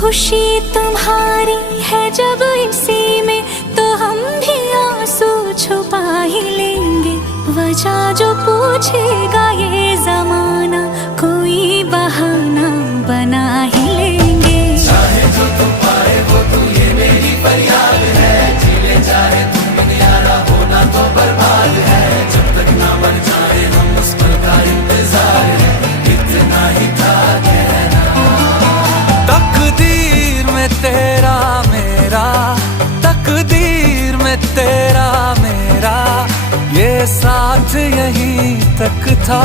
खुशी तुम्हारी है जब इसी में, तो हम भी आंसू छुपा ही लेंगे। वजह जो पूछेगा ये जमाना, कोई बहाना बना ही लेंगे। चाहे जो तुम पाए वो तू, ये मेरी फरियाद है। जीले चाहे तुम दुनियारा, होना तो बर्बाद है। जब तक ना बन जाए हम, उस पल का इंतजार है। इतना ही था कहना। तकदीर में तेरा मेरा, तकदीर में तेरा मेरा, ये साथ यहीं तक था।